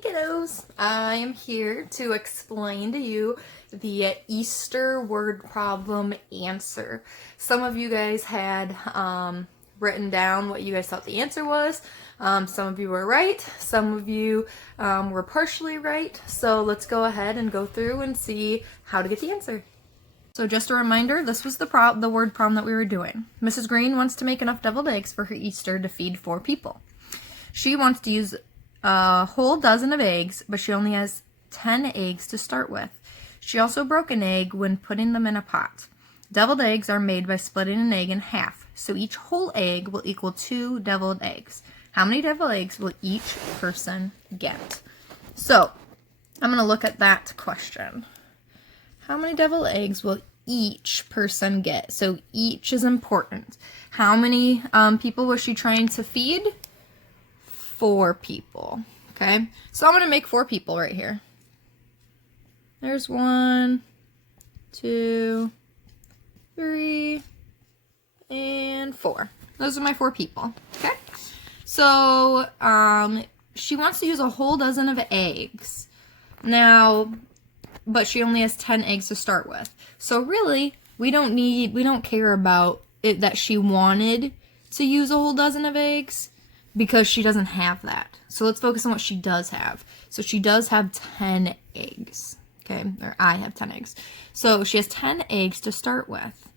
kiddos, I am here to explain to you the Easter word problem answer. Some of you guys had written down what you guys thought the answer was. Some of you were right, some of you were partially right, so let's go ahead and go through and see how to get the answer. So just a reminder, this was the word problem that we were doing. Mrs. Green wants to make enough deviled eggs for her Easter to feed 4 people. She wants to use a whole dozen of eggs, but she only has 10 eggs to start with. She also broke an egg when putting them in a pot. Deviled eggs are made by splitting an egg in half, so each whole egg will equal 2 deviled eggs. How many deviled eggs will each person get? So, I'm going to look at that question. How many deviled eggs will each person get? So each is important. How many people was she trying to feed? 4 people. Okay, so I'm going to make 4 people right here. There's 1, 2, 3, and 4. Those are my 4 people. Okay, so she wants to use a whole dozen of eggs. Now, but she only has 10 eggs to start with. So really, we don't care about it that she wanted to use a whole dozen of eggs because she doesn't have that. So let's focus on what she does have. So she does have 10 eggs. Okay, or I have 10 eggs. So she has 10 eggs to start with.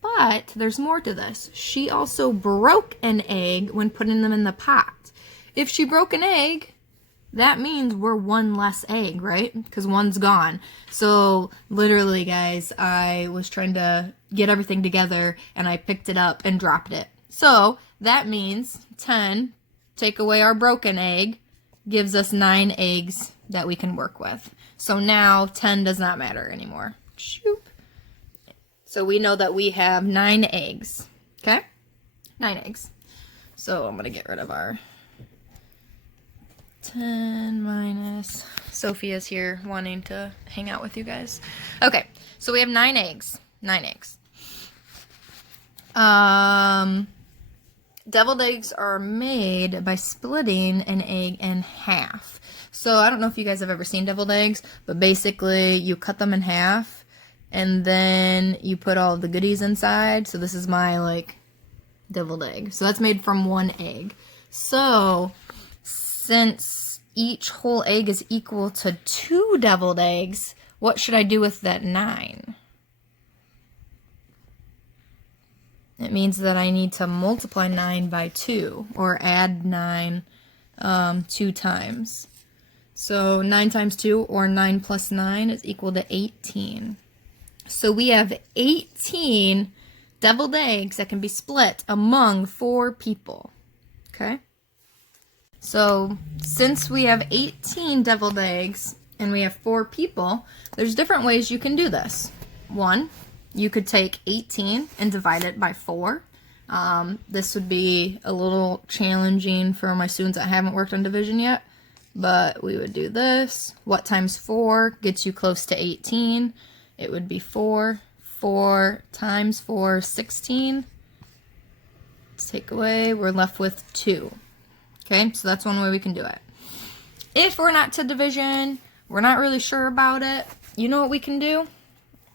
But there's more to this. She also broke an egg when putting them in the pot. If she broke an egg, that means we're 1 less egg, right? Because 1's gone. So literally, guys, I was trying to get everything together and I picked it up and dropped it. So that means 10, take away our broken egg, gives us 9 eggs that we can work with. So now 10 does not matter anymore. Shoop. So we know that we have 9 eggs. Okay? 9 eggs. So I'm going to get rid of our 10 minus. Sophia's here wanting to hang out with you guys. Okay, so we have 9 eggs. 9 eggs. Deviled eggs are made by splitting an egg in half. So I don't know if you guys have ever seen deviled eggs, but basically you cut them in half and then you put all the goodies inside. So this is my deviled egg. So that's made from 1 egg. So since each whole egg is equal to 2 deviled eggs, what should I do with that 9? It means that I need to multiply 9 by 2, or add 9 2 times. So 9 times 2, or 9 plus 9, is equal to 18. So we have 18 deviled eggs that can be split among 4 people. Okay? So since we have 18 deviled eggs and we have 4 people, there's different ways you can do this. 1, you could take 18 and divide it by 4. This would be a little challenging for my students that haven't worked on division yet, but we would do this. What times 4 gets you close to 18? It would be 4. 4 times 4, 16. Let's take away, we're left with 2. Okay, so that's one way we can do it. If we're not to division, we're not really sure about it, you know what we can do?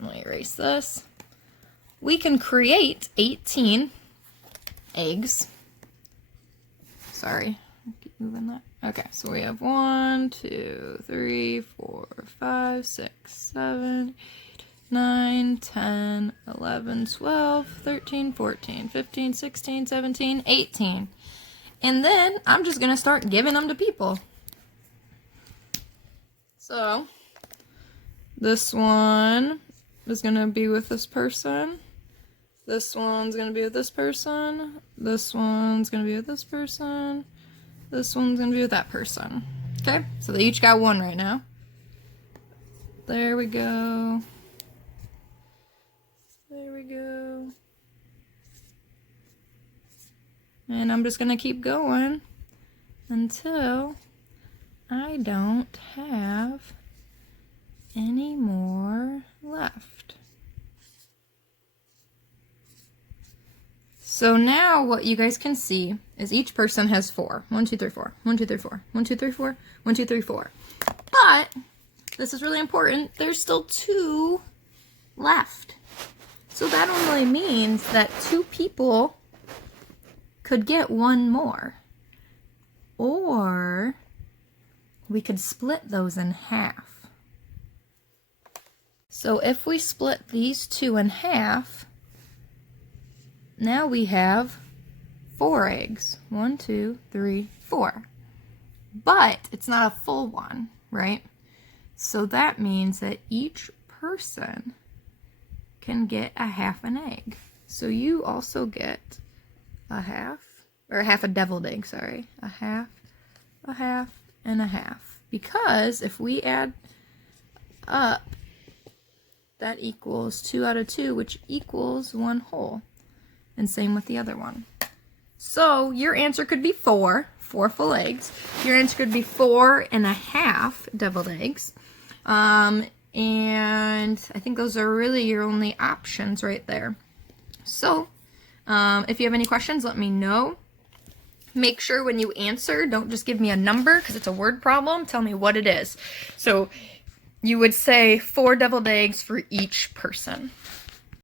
Let me erase this. We can create 18 eggs. Sorry, keep moving that. Okay, so we have 1, 2, 3, 4, 5, 6, 7, 8, 9, 10, 11, 12, 13, 14, 15, 16, 17, 18. And then I'm just going to start giving them to people. So this one is going to be with this person. This one's going to be with this person. This one's going to be with this person. This one's going to be with that person. Okay, so they each got 1 right now. There we go. There we go. And I'm just going to keep going until I don't have any more left. So now what you guys can see is each person has 4. 1, 2, 3, 4. 1, 2, 3, 4. 1, 2, 3, 4. 1, 2, 3, 4. But this is really important. There's still 2 left. So that only means that 2 people could get 1 more. Or we could split those in half. So if we split these 2 in half, now we have 4 eggs. 1, 2, 3, 4. But it's not a full one, right? So that means that each person can get a half an egg. So you also get a half, or half a deviled egg, sorry. A half, and a half. Because if we add up, that equals 2 out of 2, which equals 1 whole. And same with the other one. So your answer could be 4 full eggs. Your answer could be 4 and a half deviled eggs. And I think those are really your only options right there. So if you have any questions, let me know. Make sure when you answer, don't just give me a number because it's a word problem. Tell me what it is. So you would say 4 deviled eggs for each person.